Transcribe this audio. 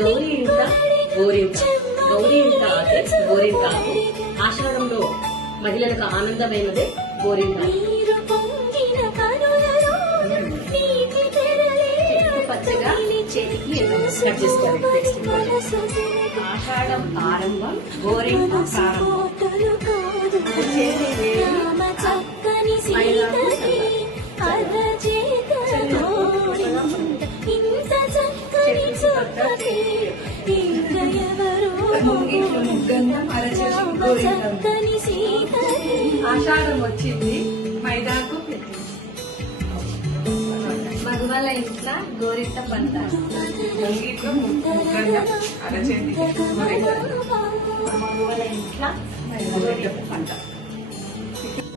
గౌరీ ఇంట గోరింట, గౌరీ ఇంట అదే గోరింటాకు. ఆషాఢంలో మహిళలకు ఆనందమైనదే గోరింటాకు. పచ్చగా చేతికి కట్ చేసుకోవాలి. ఆషాఢం ఆరంభం, గోరింట ప్రారంభం. ఆషాఢం వచ్చింది, మైదాకు మగవాళ్ళ ఇంట్లో గోరింట పంట, ఇంట్లో ముగ్గంగా అరచేతి మగవాళ్ళ ఇంట్లో గోరింట పంట.